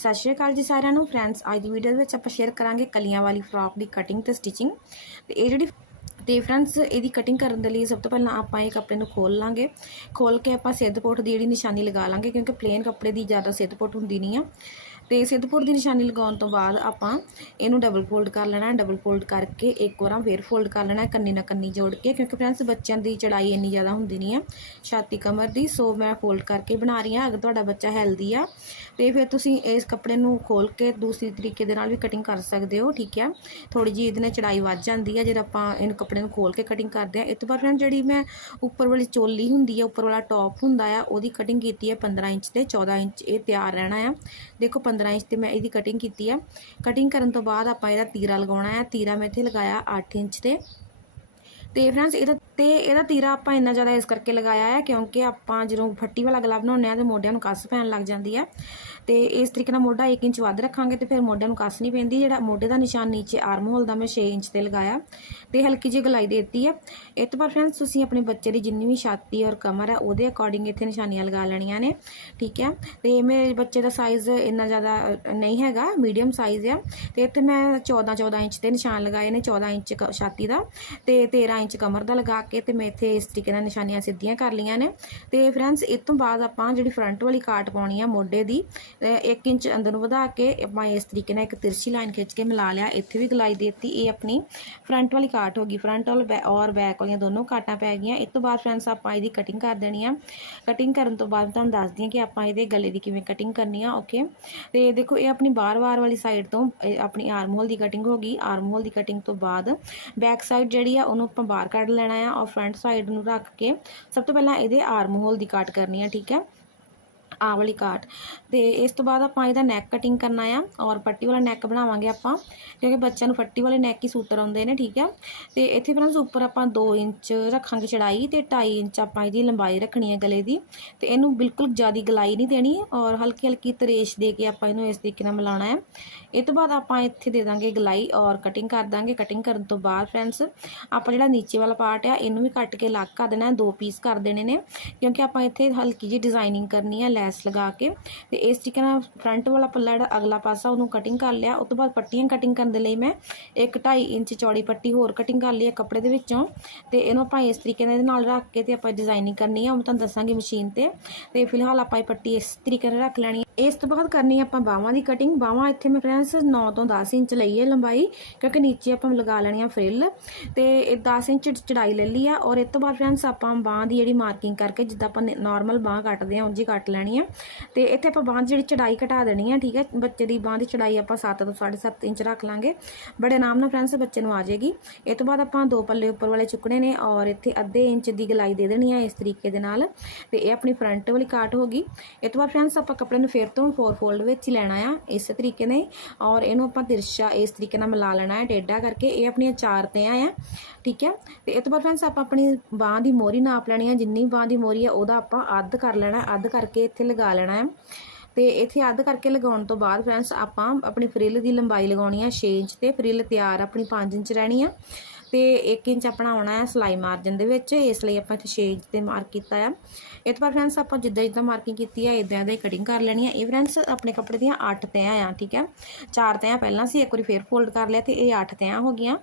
ਸਤਿ ਸ਼੍ਰੀ ਅਕਾਲ ਜੀ ਸਾਰਿਆਂ ਨੂੰ। ਫਰੈਂਡਸ ਅੱਜ ਦੀ ਵੀਡੀਓ ਦੇ ਵਿੱਚ ਆਪਾਂ ਸ਼ੇਅਰ ਕਰਾਂਗੇ ਕਲੀਆਂ ਵਾਲੀ ਫਰਾਕ ਦੀ ਕਟਿੰਗ ਤੇ ਸਟਿਚਿੰਗ ਤੇ ਇਹ ਜਿਹੜੀ ਤੇ ਫਰੈਂਡਸ ਇਹਦੀ ਕਟਿੰਗ ਕਰਨ ਦੇ ਲਈ ਸਭ ਤੋਂ ਪਹਿਲਾਂ ਆਪਾਂ ਇਹ ਕੱਪੜੇ ਨੂੰ ਖੋਲ ਲਾਂਗੇ। ਖੋਲ ਕੇ ਆਪਾਂ ਸਿੱਧਪੋਟ ਦੀ ਜਿਹੜੀ ਨਿਸ਼ਾਨੀ ਲਗਾ ਲਾਂਗੇ, ਕਿਉਂਕਿ ਪਲੇਨ ਕੱਪੜੇ ਦੀ ਜ਼ਿਆਦਾ ਸਿੱਧਪੋਟ ਹੁੰਦੀ ਨਹੀਂ ਆ। ਤੇ ਸਿੱਧਪੁਰ ਦੀ ਨਿਸ਼ਾਨੀ ਲਗਾਉਣ ਤੋਂ ਬਾਅਦ ਆਪਾਂ ਇਹਨੂੰ ਡਬਲ ਫੋਲਡ ਕਰ ਲੈਣਾ ਡਬਲ ਫੋਲਡ ਕਰਕੇ ਇੱਕ ਵਾਰਾਂ ਫੇਰ ਫੋਲਡ ਕਰ ਲੈਣਾ, ਕੰਨੀ ਨਾਲ ਕੰਨੀ ਜੋੜ ਕੇ, ਕਿਉਂਕਿ ਫਰੈਂਡਸ ਬੱਚਿਆਂ ਦੀ ਚੜਾਈ ਇੰਨੀ ਜ਼ਿਆਦਾ ਹੁੰਦੀ ਨਹੀਂ ਆ। ਛਾਤੀ ਕਮਰ ਦੀ ਸੋ ਮੈਂ ਫੋਲਡ ਕਰਕੇ ਬਣਾ ਰਹੀ ਹਾਂ, ਅਗਰ ਤੁਹਾਡਾ ਬੱਚਾ ਹੈਲਦੀ ਆ, ਤੇ ਫਿਰ ਤੁਸੀਂ ਇਸ ਕੱਪੜੇ ਨੂੰ ਖੋਲ ਕੇ ਦੂਸਰੀ ਤਰੀਕੇ ਦੇ ਨਾਲ ਵੀ ਕਟਿੰਗ ਕਰ ਸਕਦੇ ਹੋ, ਠੀਕ ਹੈ ਥੋੜੀ ਜਿਹੀ ਇਹਦੇ ਨਾਲ ਚੜਾਈ ਵੱਧ ਜਾਂਦੀ ਆ, ਜਦੋਂ ਆਪਾਂ ਇਹਨੂੰ ਕੱਪੜੇ ਨੂੰ ਖੋਲ ਕੇ ਕਟਿੰਗ ਕਰਦੇ ਆ ਇਸ ਤੋਂ ਬਾਅਦ ਫਰੈਂਡ ਜਿਹੜੀ ਮੈਂ ਉੱਪਰ ਵਾਲੀ ਚੋਲੀ ਹੁੰਦੀ ਹੈ ਉੱਪਰ ਵਾਲਾ ਟੌਪ ਹੁੰਦਾ ਆ, ਉਹਦੀ ਕਟਿੰਗ ਕੀਤੀ ਹੈ 15 ਇੰਚ ਤੇ 14 ਇੰਚ, ਇਹ ਤਿਆਰ ਰਹਿਣਾ ਆ। ਦੇਖੋ 15 ਇੰਚ ਤੇ ਮੈਂ ਇਹਦੀ ਕਟਿੰਗ ਕੀਤੀ ਆ। ਕਟਿੰਗ ਕਰਨ ਤੋਂ ਬਾਅਦ ਆਪਾਂ ਇਹਦਾ ਤੀਰਾ ਲਗਾਉਣਾ ਹੈ ਤੀਰਾ ਮੈਂ ਇੱਥੇ ਲਗਾਇਆ 8 ਇੰਚ ਤੇ। ਤੇ ਫਰੈਂਡਸ ਇਹਦਾ ਤੇ ਇਹਦਾ ਤੀਰਾ ਆਪਾਂ ਇੰਨਾ ਜ਼ਿਆਦਾ ਇਸ ਕਰਕੇ ਲਗਾਇਆ ਹੈ ਕਿਉਂਕਿ ਆਪਾਂ ਜਦੋਂ ਫੱਟੀ ਵਾਲਾ ਗਲਾ ਬਣਾਉਂਦੇ ਆ ਤੇ ਮੋਢਿਆਂ ਨੂੰ ਕੱਸ ਪੈਣ ਲੱਗ ਜਾਂਦੀ ਆ। ਤੇ ਇਸ ਤਰੀਕੇ ਨਾਲ ਮੋਢਾ 1 ਇੰਚ ਵੱਧ ਰੱਖਾਂਗੇ ਤੇ ਫਿਰ ਮੋਢੇ ਨੂੰ ਕੱਸ ਨਹੀਂ ਪੈਂਦੀ, ਜਿਹੜਾ ਮੋਢੇ ਦਾ ਨਿਸ਼ਾਨ ਨੀਚੇ ਆਰਮ ਹੋਲ ਦਾ ਮੈਂ 6 ਇੰਚ ਤੇ ਲਗਾਇਆ ਤੇ ਹਲਕੀ ਜਿਹੀ ਗਲਾਈ ਦੇ ਦਿੱਤੀ ਆ। ਇਸ ਤੋਂ ਬਾਅਦ ਫਰੈਂਡਸ ਤੁਸੀਂ ਆਪਣੇ ਬੱਚੇ ਦੀ ਜਿੰਨੀ ਵੀ ਛਾਤੀ ਔਰ ਕਮਰ ਹੈ ਉਹਦੇ ਅਕੋਰਡਿੰਗ ਇੱਥੇ ਨਿਸ਼ਾਨੀਆਂ ਲਗਾ ਲੈਣੀਆਂ ਨੇ, ਠੀਕ ਹੈ ਤੇ ਮੇਰੇ ਬੱਚੇ ਦਾ ਸਾਈਜ਼ ਇੰਨਾ ਜ਼ਿਆਦਾ ਨਹੀਂ ਹੈਗਾ ਮੀਡੀਅਮ ਸਾਈਜ਼ ਆ। ਤੇ ਇੱਥੇ ਮੈਂ 14 14 ਇੰਚ ਦੇ ਨਿਸ਼ਾਨ ਲਗਾਏ ਨੇ 14 ਇੰਚ ਛਾਤੀ ਦਾ ਤੇ 13 ਇੰਚ ਕਮਰ ਦਾ ਲਗਾ ਕੇ ਤੇ ਮੈਂ ਇੱਥੇ ਇਸ ਤਰੀਕੇ ਨਾਲ ਨਿਸ਼ਾਨੀਆਂ ਸਿੱਧੀਆਂ ਕਰ ਲਈਆਂ ਨੇ। ਤੇ ਫਰੈਂਡਸ ਇਸ ਤੋਂ ਬਾਅਦ ਆਪਾਂ ਜਿਹੜੀ ਫਰੰਟ ਵਾਲੀ ਕਾਟ ਪਾਉਣੀ ਆ ਮੋਢੇ ਦੀ 1 ਇੰਚ ਅੰਦਰ ਨੂੰ ਵਧਾ ਕੇ ਆਪਾਂ ਇਸ ਤਰੀਕੇ ਨਾਲ ਇੱਕ ਤਿਰਛੀ ਲਾਈਨ ਖਿੱਚ ਕੇ ਮਿਲਾ ਲਿਆ। ਇੱਥੇ ਵੀ ਗਲਾਈ ਦੇ ਦਿੱਤੀ। ਇਹ ਆਪਣੀ ਫਰੰਟ ਵਾਲੀ ਕਾਟ ਹੋ ਗਈ। ਫਰੰਟ ਔਰ ਬੈ- ਔਰ ਬੈਕ ਵਾਲੀਆਂ ਦੋਨੋਂ ਕਾਟਾਂ ਪੈ ਗਈਆਂ। ਇਸ ਤੋਂ ਬਾਅਦ ਫਰੈਂਡਸ ਆਪਾਂ ਇਹਦੀ ਕਟਿੰਗ ਕਰ ਦੇਣੀ ਆ। ਕਟਿੰਗ ਕਰਨ ਤੋਂ ਬਾਅਦ ਤੁਹਾਨੂੰ ਦੱਸਦੀ ਹਾਂ ਕਿ ਆਪਾਂ ਇਹਦੇ ਗਲੇ ਦੀ ਕਿਵੇਂ ਕਟਿੰਗ ਕਰਨੀ ਆ ਓਕੇ ਤੇ ਦੇਖੋ, ਇਹ ਆਪਣੀ ਬਾਰ-ਬਾਰ ਵਾਲੀ ਸਾਈਡ ਤੋਂ ਆਪਣੀ ਆਰਮ ਹੋਲ ਦੀ ਕਟਿੰਗ ਹੋ ਗਈ। ਆਰਮ ਹੋਲ ਦੀ ਕਟਿੰਗ ਤੋਂ ਬਾਅਦ ਬੈਕ ਸਾਈਡ ਜਿਹੜੀ ਆ, ਉਹਨੂੰ ਆਪਾਂ ਬਾਹਰ ਕੱਢ ਲੈਣਾ ਆ ਔਰ ਫਰੰਟ ਸਾਈਡ ਨੂੰ ਰੱਖ ਕੇ ਸਭ ਤੋਂ ਪਹਿਲਾਂ ਇਹਦੇ ਆਰਮ ਹੋਲ ਦੀ ਕਾਟ ਕਰਨੀ ਆ, ਠੀਕ ਹੈ ਆ ਵਾਲੀ ਕਾਟ। ਤੇ ਇਸ ਤੋਂ ਬਾਅਦ ਆਪਾਂ ਇਹਦਾ ਨੈਕ ਕਟਿੰਗ ਕਰਨਾ ਆ ਔਰ ਪੱਟੀ ਵਾਲਾ ਨੈਕ ਬਣਾਵਾਂਗੇ ਆਪਾਂ, ਕਿਉਂਕਿ ਬੱਚਿਆਂ ਨੂੰ ਫੱਟੀ ਵਾਲੇ ਨੈਕ ਹੀ ਸੂਤਰ ਆਉਂਦੇ ਨੇ, ਠੀਕ ਆ। ਤੇ ਇੱਥੇ ਫਰੈਂਡਸ ਉੱਪਰ ਆਪਾਂ 2 ਇੰਚ ਰੱਖਾਂਗੇ ਚੜਾਈ ਤੇ 2.5 ਇੰਚ ਆਪਾਂ ਇਹਦੀ ਲੰਬਾਈ ਰੱਖਣੀ ਹੈ ਗਲੇ ਦੀ। ਤੇ ਇਹਨੂੰ ਬਿਲਕੁਲ ਜ਼ਿਆਦਾ ਗਲਾਈ ਨਹੀਂ ਦੇਣੀ ਔਰ ਹਲਕੀ ਹਲਕੀ ਤਰੇਸ਼ ਦੇ ਕੇ ਆਪਾਂ ਇਹਨੂੰ ਇਸ ਤਰੀਕੇ ਨਾਲ ਮਿਲਾਉਣਾ ਹੈ ਇਹ ਤੋਂ ਬਾਅਦ ਆਪਾਂ ਇੱਥੇ ਦੇ ਦਾਂਗੇ ਗਲਾਈ ਔਰ ਕਟਿੰਗ ਕਰ ਦਾਂਗੇ। ਕਟਿੰਗ ਕਰਨ ਤੋਂ ਬਾਅਦ ਫਰੈਂਡਸ ਆਪਾਂ ਜਿਹੜਾ ਨੀਚੇ ਵਾਲਾ ਪਾਰਟ ਆ, ਇਹਨੂੰ ਵੀ ਕੱਟ ਕੇ ਲੱਗ ਕਰ ਦੇਣਾ, ਦੋ ਪੀਸ ਕਰ ਦੇਣੇ ਨੇ, ਕਿਉਂਕਿ ਆਪਾਂ ਇੱਥੇ ਹਲਕੀ ਜਿਹੀ ਡਿਜ਼ਾਈਨਿੰਗ ਕਰਨੀ ਹੈ ਲੈਸ ਲਗਾ ਕੇ ਤੇ ਇਸ ਤਰੀਕੇ ਨਾਲ ਫਰੰਟ ਵਾਲਾ ਪੱਲਾ ਜਿਹੜਾ ਅਗਲਾ ਪਾਸਾ ਉਹਨੂੰ ਕਟਿੰਗ ਕਰ ਲਿਆ। ਉਸ ਤੋਂ ਬਾਅਦ ਪੱਟੀਆਂ ਕਟਿੰਗ ਕਰਨ ਦੇ ਲਈ ਮੈਂ ਇੱਕ 2.5 ਇੰਚ ਚੌੜੀ ਪੱਟੀ ਹੋਰ ਕਟਿੰਗ ਕਰ ਲਈ ਹੈ ਕੱਪੜੇ ਦੇ ਵਿੱਚੋਂ ਤੇ ਇਹਨੂੰ ਆਪਾਂ ਇਸ ਤਰੀਕੇ ਨਾਲ ਇਹਦੇ ਨਾਲ ਰੱਖ ਕੇ ਤੇ ਆਪਾਂ ਡਿਜ਼ਾਈਨਿੰਗ ਕਰਨੀ ਹੈ ਉਹ ਮੈਂ ਤੁਹਾਨੂੰ ਦੱਸਾਂਗੀ ਮਸ਼ੀਨ ਤੇ ਤੇ ਫਿਲਹਾਲ ਆਪਾਂ ਇਹ ਪੱਟੀ ਇਸ ਤਰੀਕੇ ਨਾਲ ਰੱਖ ਲੈਣੀ ਹੈ ਇਸ ਤੋਂ ਬਾਅਦ ਕਰਨੀ ਆਪਾਂ ਬਾਹਾਂ ਦੀ ਕਟਿੰਗ ਬਾਹਾਂ ਇੱਥੇ ਮੈਂ ਫਰੈਂਡਸ 9 ਤੋਂ 10 ਇੰਚ ਲਈ ਹੈ ਲੰਬਾਈ, ਕਿਉਂਕਿ ਨੀਚੇ ਆਪਾਂ ਲਗਾ ਲੈਣੀ ਆ ਫਰਿੱਲ ਤੇ ਇਹ 10 ਇੰਚ ਚੜਾਈ ਲੈ ਲਈ ਆ ਔਰ ਇਸ ਤੋਂ ਬਾਅਦ ਫਰੈਂਡਸ ਆਪਾਂ ਬਾਹਾਂ ਦੀ ਜਿਹੜੀ ਮਾਰਕਿੰਗ ਕਰਕੇ ਜਿੱਦਾਂ ਆਪਾਂ ਨਾਰਮਲ ਬਾਹ ਕੱਟਦੇ ਆ, ਉਂਝ ਹੀ ਕੱਟ ਲੈਣੀ ਆ। ਤੇ ਇੱਥੇ ਆਪਾਂ ਬਾਂਹ ਦੀ ਜਿਹੜੀ ਚੜਾਈ ਘਟਾ ਦੇਣੀ ਆ, ਠੀਕ ਹੈ? ਬੱਚੇ ਦੀ ਬਾਂਹ ਦੀ ਚੜਾਈ ਆਪਾਂ 7 ਤੋਂ 7.5 ਇੰਚ ਰੱਖ ਲਾਂਗੇ। ਬੜੇ ਆਰਾਮ ਨਾਲ ਫਰੈਂਡਸ ਬੱਚੇ ਨੂੰ ਆ ਜਾਏਗੀ। ਇਹ ਤੋਂ ਬਾਅਦ ਆਪਾਂ ਦੋ ਪੱਲੇ ਉੱਪਰ ਵਾਲੇ ਚੁੱਕਣੇ ਨੇ ਔਰ ਇੱਥੇ ਅੱਧੇ ਇੰਚ ਦੀ ਗਲਾਈ ਦੇ ਦੇਣੀ ਆ ਇਸ ਤਰੀਕੇ ਦੇ ਨਾਲ। ਤੇ ਇਹ ਆਪਣੀ ਫਰੰਟ ਵਾਲੀ ਕਾਟ ਹੋ ਗਈ। ਇਹ ਤੋਂ ਬਾਅਦ ਫਰੈਂਡਸ ਆਪਾਂ ਕੱਪੜੇ ਨੂੰ ਫੇਰ ਤੋਂ ਫੋਰ ਫੋਲਡ ਵਿੱਚ ਹੀ ਲੈਣਾ ਆ, ਇਸੇ ਤਰੀਕੇ ਨਾਲ। ਔਰ ਇਹਨੂੰ ਆਪਾਂ ਤਿਰਛਾ ਇਸ ਤਰੀਕੇ ਨਾਲ ਮਿਲਾ ਲੈਣਾ ਹੈ, ਟੇਢਾ ਕਰਕੇ। ਇਹ ਆਪਣੀਆਂ ਚਾਰ ਤੇ ਆ, ਠੀਕ ਹੈ ਤੇ ਇਹ ਤੋਂ ਬਾਅਦ ਫਰੈਂਡਸ ਆਪਾਂ ਆਪਣੀ ਬਾਹ ਦੀ ਮੋਰੀ ਨਾਪ ਲੈਣੀ ਆ। ਜਿੰਨੀ ਬਾਹ ਦੀ ਮੋਰੀ ਆ, ਉਹਦਾ ਆਪਾਂ ਅੱਧ ਕਰ ਲੈਣਾ ਅੱਧ ਕਰਕੇ ਇੱਥੇ ਲਗਾ ਲੈਣਾ ਹੈ। ਤੇ ਇੱਥੇ ਅੱਧ ਕਰਕੇ ਲਗਾਉਣ ਤੋਂ ਬਾਅਦ ਫਰੈਂਡਸ ਆਪਾਂ ਆਪਣੀ ਫਰਿੱਲ ਦੀ ਲੰਬਾਈ ਲਗਾਉਣੀ ਆ 6 ਇੰਚ ਤੇ। ਫਰਿੱਲ ਤਿਆਰ ਆਪਣੀ 5 ਇੰਚ ਰਹਿਣੀ ਆ। ਤੇ 1 ਇੰਚ ਆਪਣਾ ਆਉਣਾ ਹੈ ਸਲਾਈ ਮਾਰਜਨ ਦੇ ਵਿੱਚ, ਇਸ ਲਈ ਆਪਾਂ ਇੱਥੇ 6 ਇੰਚ ਤੇ ਮਾਰਕ ਕੀਤਾ ਆ। ਇਹ ਤੋਂ ਬਾਅਦ ਫਰੈਂਡਸ ਆਪਾਂ ਜਿੱਦਾਂ ਜਿੱਦਾਂ ਮਾਰਕਿੰਗ ਕੀਤੀ ਹੈ ਇਦਾਂ ਇਦਾਂ ਹੀ ਕਟਿੰਗ ਕਰ ਲੈਣੀ ਹੈ ਇਹ ਫਰੈਂਡਸ ਆਪਣੇ ਕੱਪੜੇ ਦੀਆਂ 8 ਤੈਆਂ ਆ, ਠੀਕ ਹੈ ਚਾਰ ਤੈਆਂ ਪਹਿਲਾਂ ਸੀ, ਇੱਕ ਵਾਰੀ ਫੇਰ ਫੋਲਡ ਕਰ ਲਿਆ ਤੇ ਇਹ 8 ਤੈਆਂ ਹੋ ਗਈਆਂ।